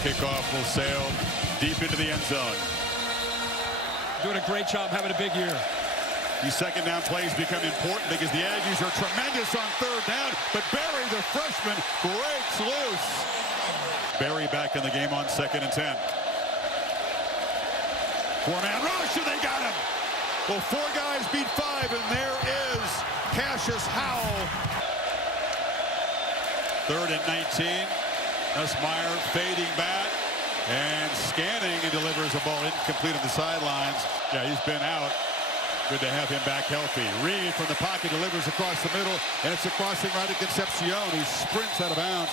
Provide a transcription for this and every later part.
kickoff will sail deep into the end zone. Doing a great job, having a big year. These second down plays become important because the Aggies are tremendous on third down, but Barry, the freshman, breaks loose. Barry back in the game on 2nd and 10. Four-man rush, and they got him. Well, 4 guys beat 5, and there is Cassius Howell. 3rd and 19. Nussmeier fading back and scanning and delivers a ball incomplete on the sidelines. Yeah, he's been out. Good to have him back healthy. Reed from the pocket delivers across the middle, and it's a crossing right to Concepcion, who sprints out of bounds.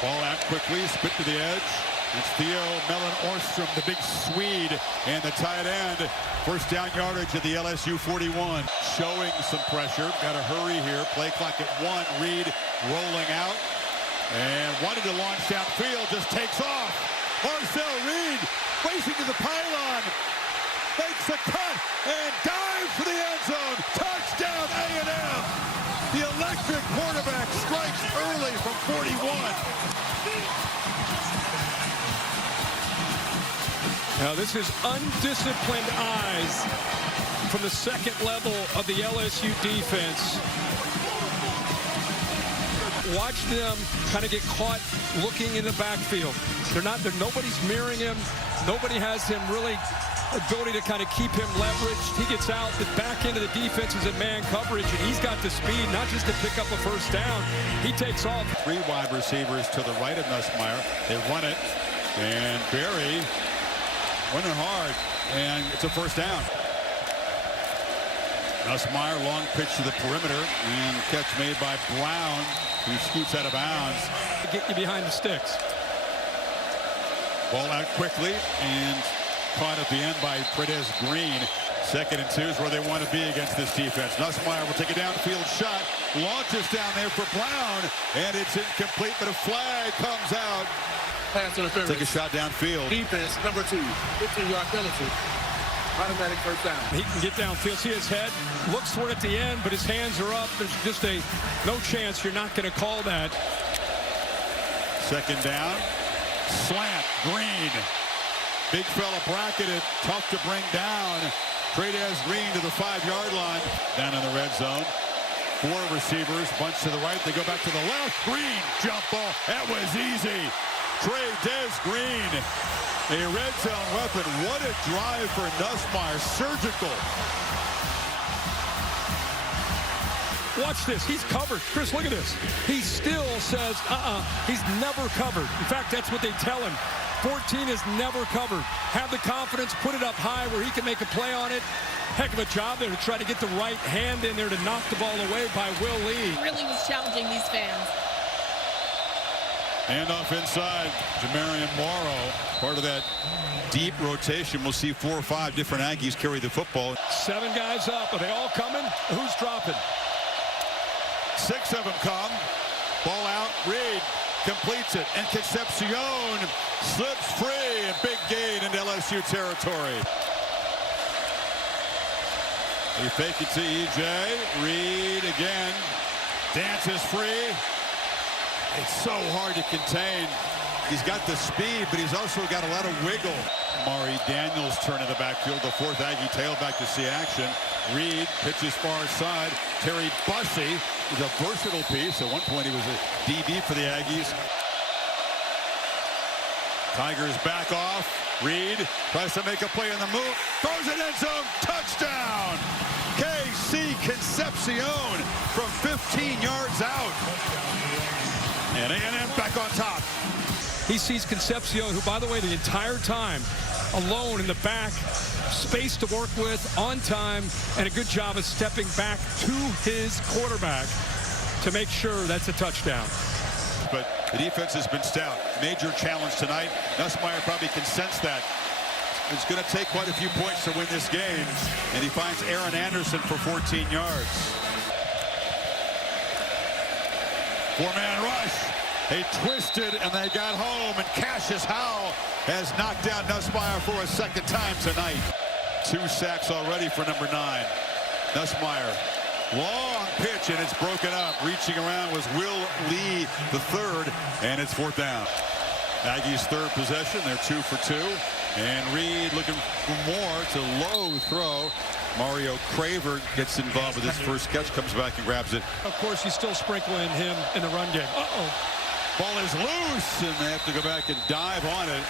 Ball out quickly, spit to the edge. It's Theo Mellon-Orstrom, the big Swede, and the tight end. First down yardage at the LSU 41. Showing some pressure. Got to hurry here. Play clock at 1. Reed rolling out. And wanted to launch downfield. Just takes off. Marcel Reed racing to the pylon. Makes a cut and dives for the end zone. Touchdown A&M. The electric quarterback strikes early from 41. Now this is undisciplined eyes from the second level of the LSU defense. Watch them kind of get caught looking in the backfield. Nobody's mirroring him. Nobody has him really ability to kind of keep him leveraged. He gets out, the back end of the defense is in man coverage, and he's got the speed, not just to pick up a first down. He takes off. 3 wide receivers to the right of Nussmeier. They run it, and Barry running hard, and it's a first down. Nussmeier, long pitch to the perimeter, and catch made by Brown, who scoots out of bounds. Get you behind the sticks. Ball out quickly, and caught at the end by Fredez Green. 2nd and 2 is where they want to be against this defense. Nussmeier will take a downfield shot, launches down there for Brown, and it's incomplete, but a flag comes out. Pass interference. Take a shot downfield. Defense, number 2, 15-yard penalty. Automatic first down. He can get downfield. See his head? Looks for it at the end, but his hands are up. There's just no chance you're not going to call that. 2nd down. Slant. Green. Big fella bracketed. Tough to bring down. Fredez Green to the 5-yard line. Down in the red zone. 4 receivers. Bunch to the right. They go back to the left. Green. Jump ball. That was easy. Fredez Green. A red zone weapon. What a drive for Nussmeier. Surgical. Watch this. He's covered. Chris, look at this. He still says, he's never covered. In fact, that's what they tell him. 14 is never covered. Have the confidence, put it up high where he can make a play on it. Heck of a job there to try to get the right hand in there to knock the ball away by Will Lee. Really was challenging these fans. And off inside, Jamarian Morrow, part of that deep rotation. We'll see 4 or 5 different Aggies carry the football. 7 guys up. Are they all coming? Who's dropping? 6 of them come. Ball out. Reed completes it. And Concepcion slips free. A big gain into LSU territory. They fake it to EJ. Reed again. Dances free. It's so hard to contain. He's got the speed, but he's also got a lot of wiggle. Mari Daniels turn in the backfield. The 4th Aggie tailback to see action. Reed pitches far side. Terry Bussey is a versatile piece. At one point, he was a DB for the Aggies. Tigers back off. Reed tries to make a play in the move. Throws it end zone. Touchdown! KC Concepcion from 15 yards out. And A&M back on top. He sees Concepcion, who, by the way, the entire time, alone in the back, space to work with, on time, and a good job of stepping back to his quarterback to make sure that's a touchdown. But the defense has been stout. Major challenge tonight. Nussmeier probably can sense that. It's going to take quite a few points to win this game. And he finds Aaron Anderson for 14 yards. 4-man rush. They twisted and they got home. And Cassius Howell has knocked down Nussmeier for a 2nd time tonight. 2 sacks already for number 9. Nussmeier. Long pitch pitch, and it's broken up. Reaching around was Will Lee III, and it's 4th down. Aggies' 3rd possession. They're 2 for 2. And Reed looking for more. It's a low throw. Mario Craver gets involved with his first catch, comes back and grabs it. Of course, he's still sprinkling him in the run game. Ball is loose, and they have to go back and dive on it.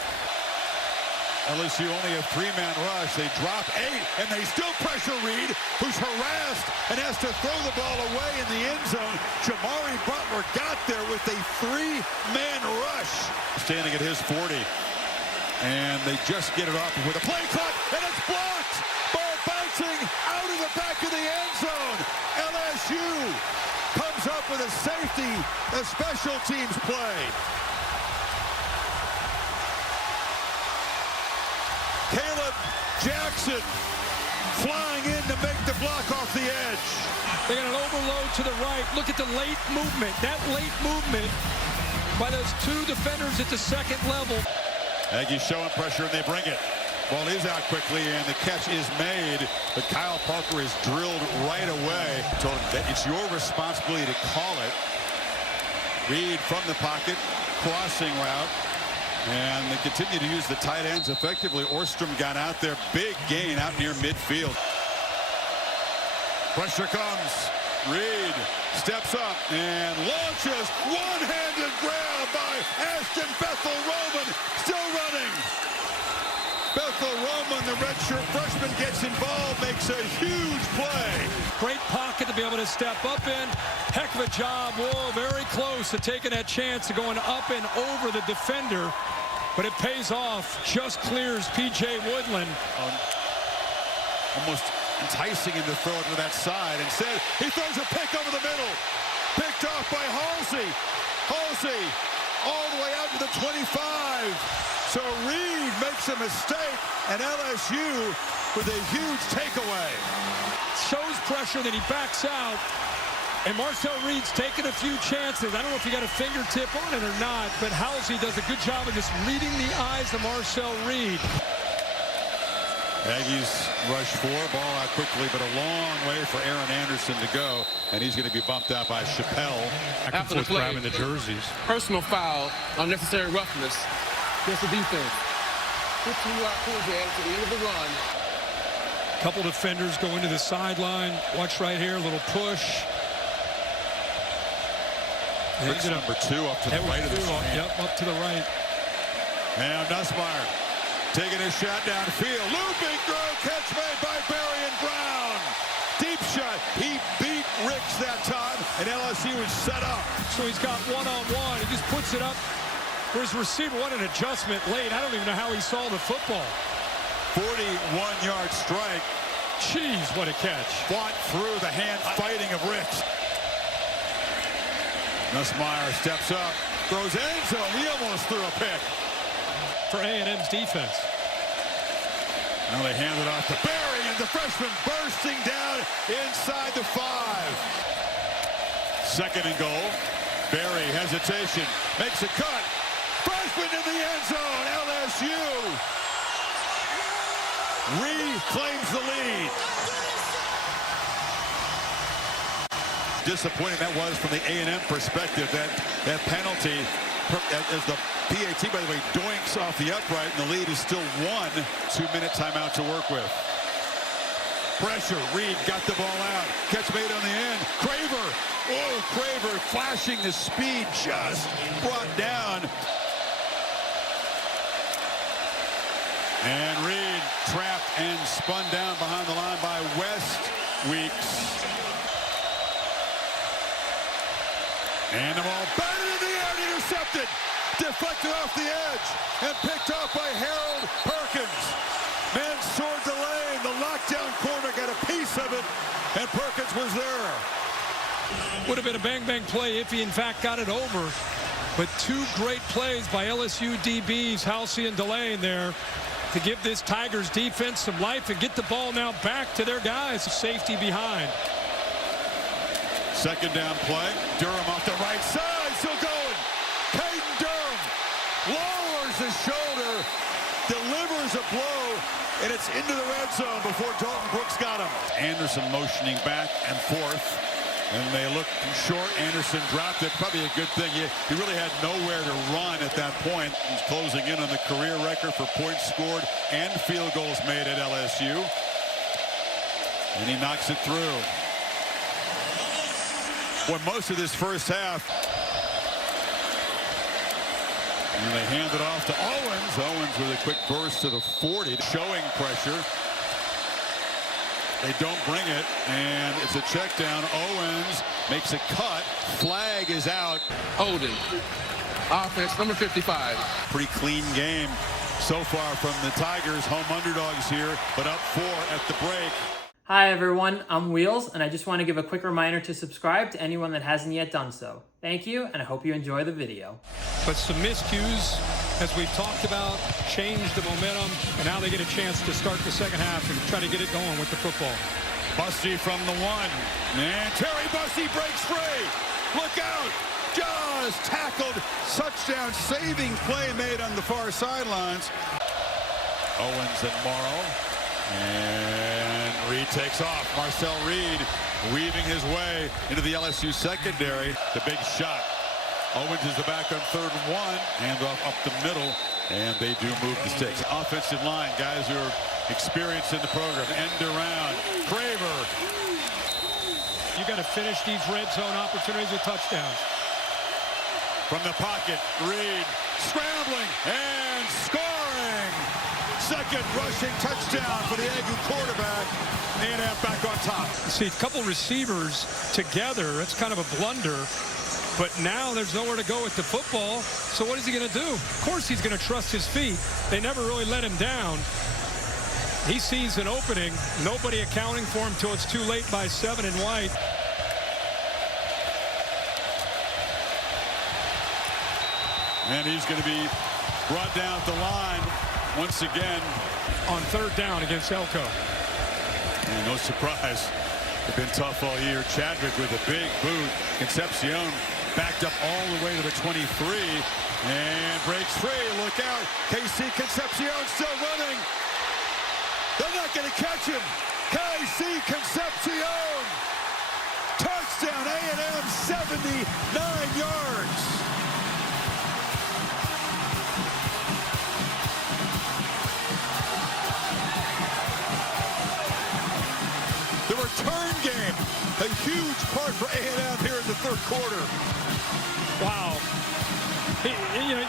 LSU only a 3-man rush. They drop 8, and they still pressure Reed, who's harassed and has to throw the ball away in the end zone. Jamari Butler got there with a 3-man rush. Standing at his 40. And they just get it off with a play clock, and it's blocked. Ball bouncing out of the back of the end zone. LSU comes up with a safety, a special teams play. Caleb Jackson flying in to make the block off the edge. They got an overload to the right. Look at the late movement. That late movement by those 2 defenders at the 2nd level. Aggies showing pressure, and they bring it. Ball is out quickly, and the catch is made. But Kyle Parker is drilled right away. Told him that it's your responsibility to call it. Reed from the pocket, crossing route. And they continue to use the tight ends effectively. Orstrom got out there. Big gain out near midfield. Pressure comes. Reed steps up and launches. One-handed grab by Ashton Bethel-Roman. Still running. Bethel-Roman, the redshirt freshman, gets involved, makes a huge play. Great pocket to be able to step up in. Heck of a job. Whoa, very close to taking that chance of going up and over the defender. But it pays off. Just clears P.J. Woodland. Almost enticing him to throw it to that side. Instead, he throws a pick over the middle. Picked off by Halsey. Halsey all the way out to the 25. So Reed makes a mistake, and LSU with a huge takeaway. Shows pressure, then he backs out. And Marcel Reed's taking a few chances. I don't know if he got a fingertip on it or not, but Halsey does a good job of just reading the eyes of Marcel Reed. Aggies rush 4, ball out quickly, but a long way for Aaron Anderson to go, and he's going to be bumped out by Chappelle. After the play, grabbing the jerseys. Personal foul, unnecessary roughness. Against the defense. 15-yard penalty to the end of the run. Couple defenders go into the sideline. Watch right here, a little push. Brings number 2 up to the right of the screen. Yep, up to the right. And Nussmeier taking a shot downfield. Looping throw, catch made by Berry and Brown. Deep shot. He beat Ricks that time, and LSU is set up. So he's got one-on-one. He just puts it up for his receiver. What an adjustment late. I don't even know how he saw the football. 41-yard strike. Jeez, what a catch. Fought through the hand fighting of Ricks. Nussmeier steps up, throws end zone. He almost threw a pick. For A&M's defense. Now they hand it off to Berry, and the freshman bursting down inside the 5. 2nd and goal. Berry, hesitation, makes a cut. Freshman in the end zone. LSU reclaims the lead. Disappointing that was from the A&M perspective, that penalty as the PAT, by the way, doinks off the upright, and the lead is still 1. 2-minute timeout to work with. Pressure. Reed got the ball out. Catch made on the end. Craver. Oh, Craver flashing the speed, just brought down. And Reed trapped and spun down behind the line by West Weeks. And the ball batted in the air and intercepted. Deflected off the edge and picked off by Harold Perkins. Mansour Delane, the lockdown corner, got a piece of it, and Perkins was there. Would have been a bang-bang play if he, in fact, got it over. But 2 great plays by LSU DBs, Halsey and Delane there, to give this Tigers defense some life and get the ball now back to their guys. Safety behind. 2nd down play. Durham off the right side, still going. Caden Durham lowers the shoulder, delivers a blow, and it's into the red zone before Dalton Brooks got him. Anderson motioning back and forth. And they look short. Anderson dropped it. Probably a good thing. He really had nowhere to run at that point. He's closing in on the career record for points scored and field goals made at LSU. And he knocks it through. Well, most of this first half. And they hand it off to Owens. Owens with a quick burst to the 40, showing pressure. They don't bring it, and it's a check down. Owens makes a cut. Flag is out. Holding. Offense, number 55. Pretty clean game so far from the Tigers. Home underdogs here, but up 4 at the break. Hi everyone, I'm Wheels, and I just want to give a quick reminder to subscribe to anyone that hasn't yet done so. Thank you, and I hope you enjoy the video. But some miscues, as we've talked about, changed the momentum, and now they get a chance to start the second half and try to get it going with the football. Bussey from the 1, and Terry Bussey breaks free. Look out! Just tackled, touchdown, saving play made on the far sidelines. Owens and Morrow, and Reed takes off. Marcel Reed weaving his way into the LSU secondary. The big shot. Owens is the back on 3rd and 1. Hand off up the middle, and they do move the sticks. Offensive line, guys who are experienced in the program. End around. Craver. You got to finish these red zone opportunities with touchdowns. From the pocket, Reed scrambling and scoring. Second rushing touchdown for the Aggie quarterback. A&M back on top. See, a couple receivers together, it's kind of a blunder. But now there's nowhere to go with the football. So what is he going to do? Of course he's going to trust his feet. They never really let him down. He sees an opening. Nobody accounting for him till it's too late by 7 and white. And he's going to be brought down at the line once again on 3rd down against Elko. And no surprise. They've been tough all year. Chadwick with a big boot. Concepcion backed up all the way to the 23 and breaks free. Look out. KC Concepcion still running. They're not going to catch him. KC Concepcion. Touchdown A&M, 79 yards. The return game, a huge part for A&M here in the 3rd quarter. Wow.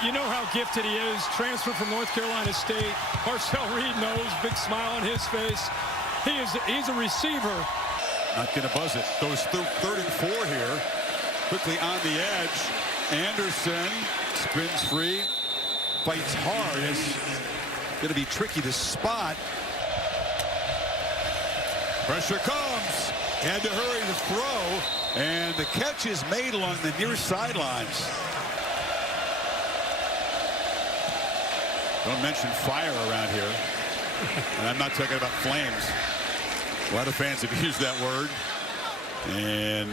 You know how gifted he is. Transferred from North Carolina State. Marcel Reed knows. Big smile on his face. He's a receiver. Not going to buzz it. Goes through 3rd and 4 here. Quickly on the edge. Anderson spins free. Fights hard. It's going to be tricky to spot. Pressure comes. Had to hurry the throw. And the catch is made along the near sidelines. Don't mention fire around here. And I'm not talking about flames. A lot of fans have used that word. And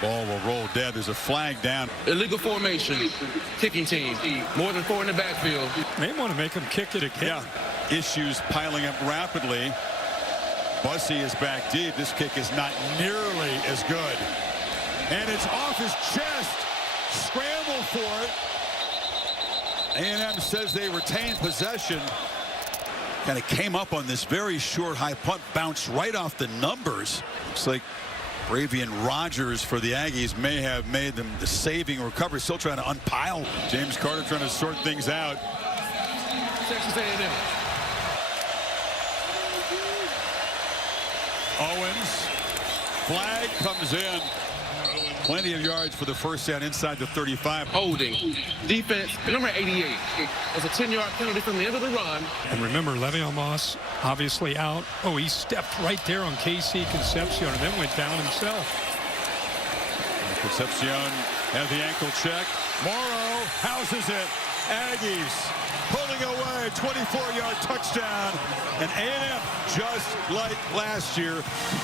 ball will roll dead. There's a flag down. Illegal formation. Kicking team. More than 4 in the backfield. May want to make him kick it again. Yeah. Issues piling up rapidly. Bussey is back deep. This kick is not nearly as good. And it's off his chest. Scramble for it. A&M says they retained possession. Kind of came up on this very short high punt. Bounced right off the numbers. Looks like Bravian Rogers for the Aggies may have made them the saving recovery. Still trying to unpile. James Carter trying to sort things out. Texas A&M. Owens. Flag comes in. Plenty of yards for the first down inside the 35. Holding. Defense, number 88. That's a 10-yard penalty from the end of the run. And remember, Le'Veon Moss obviously out. Oh, he stepped right there on KC Concepcion and then went down himself. Concepcion has the ankle check. Morrow houses it. Aggies pulling away, 24-yard touchdown. And A&M, just like last year,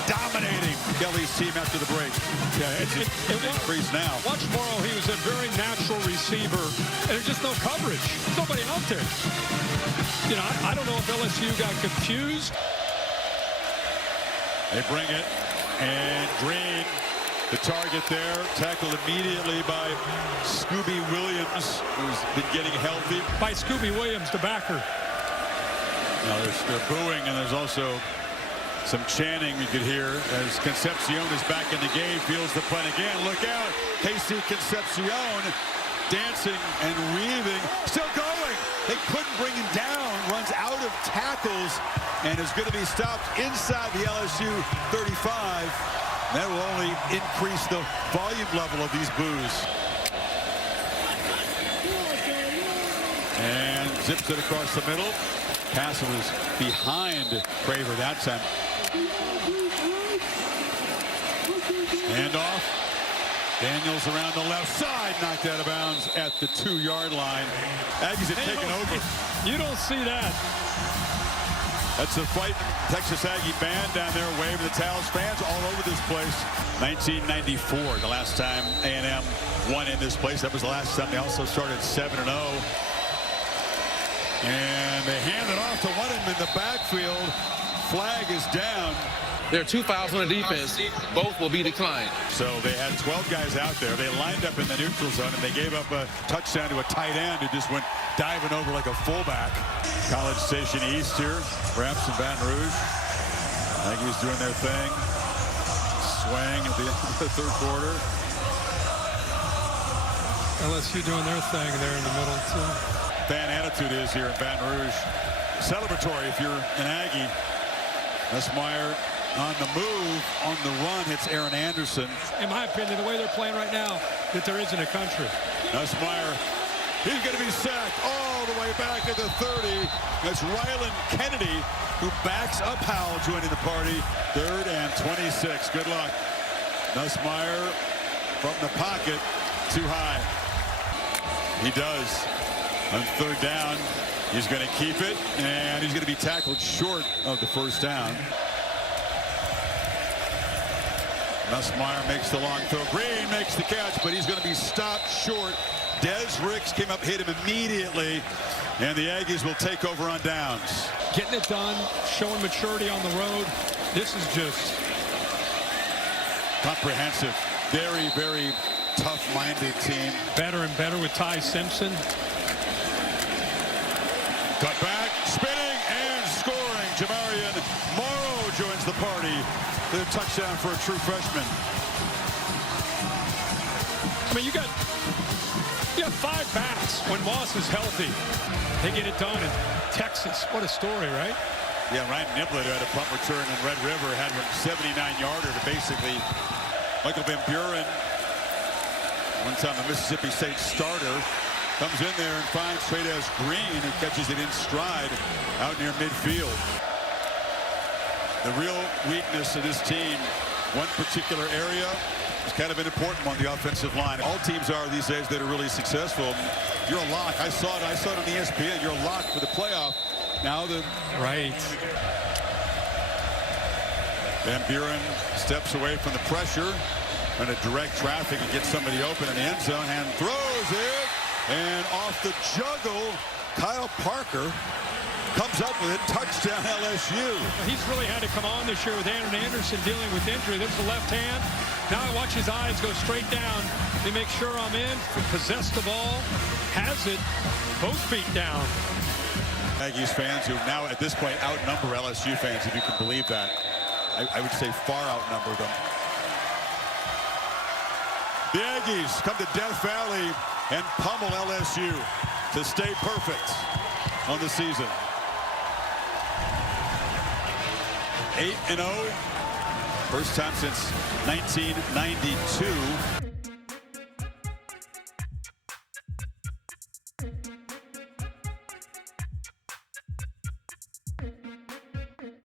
dominating Kelly's team after the break. Yeah, it's increased now. Watch Morrow. He was a very natural receiver, and there's just no coverage. There's nobody out there. You know, I don't know if LSU got confused. They bring it, and Green The target there, tackled immediately by Scooby Williams, who's been getting healthy. By Scooby Williams, the backer. Now they're booing, and there's also some chanting you could hear as Concepcion is back in the game, feels the punt again. Look out, KC Concepcion dancing and weaving, still going. They couldn't bring him down, runs out of tackles, and is going to be stopped inside the LSU 35. That will only increase the volume level of these boos. And zips it across the middle. Pass was behind Craver that time. Hand off. Daniels around the left side, knocked out of bounds at the 2-yard line. Aggies have taken over. You don't see that. That's a fight. Texas Aggie band down there waving the towels. Fans all over this place. 1994, the last time A&M won in this place. That was the last time they also started 7-0. And they hand it off to one of them in the backfield. Flag is down. There are 2 fouls on the defense. Both will be declined. So they had 12 guys out there. They lined up in the neutral zone, and they gave up a touchdown to a tight end who just went diving over like a fullback. College Station East here. Raps in Baton Rouge. Aggies doing their thing. Swing at the end of the third quarter. LSU doing their thing there in the middle, too. Fan attitude is here in Baton Rouge. Celebratory if you're an Aggie. Nussmeier on the move, on the run, hits Aaron Anderson. In my opinion, the way they're playing right now, that there isn't a country. Nussmeier, he's going to be sacked all the way back at the 30. That's Ryland Kennedy, who backs up Howell joining the party. 3rd and 26. Good luck. Nussmeier from the pocket, too high. He does. On 3rd down, he's going to keep it, and he's going to be tackled short of the first down. Nussmeier makes the long throw. Green makes the catch, but he's going to be stopped short. Des Ricks came up, hit him immediately, and the Aggies will take over on downs. Getting it done, showing maturity on the road. This is just comprehensive. Very, very tough-minded team. Better and better with Ty Simpson. Cut back, spinning, and scoring. Jamarian Morrow joins the party. The touchdown for a true freshman. I mean, you got 5 backs when Moss is healthy. They get it done in Texas. What a story, right? Yeah, Ryan Niblett had a punt return in Red River, had a 79-yarder to basically Michael Van Buren, one time a Mississippi State starter, comes in there and finds Trades Green, who catches it in stride out near midfield. The real weakness of this team, one particular area, is kind of an important one, the offensive line. All teams are these days that are really successful. You're a lock. I saw it on ESPN. You're a lock for the playoff. Now the right. Van Buren steps away from the pressure, trying to direct traffic and get somebody open in the end zone, and throws it. And off the juggle, Kyle Parker comes up with it. Touchdown LSU. He's really had to come on this year with Aaron Anderson dealing with injury. There's the left hand. Now I watch his eyes go straight down. They make sure I'm in. Possess the ball. Has it. Both feet down. Aggies fans who now at this point outnumber LSU fans, if you can believe that. I would say far outnumber them. The Aggies come to Death Valley and pummel LSU to stay perfect on the season. 8-0, first time since 1992.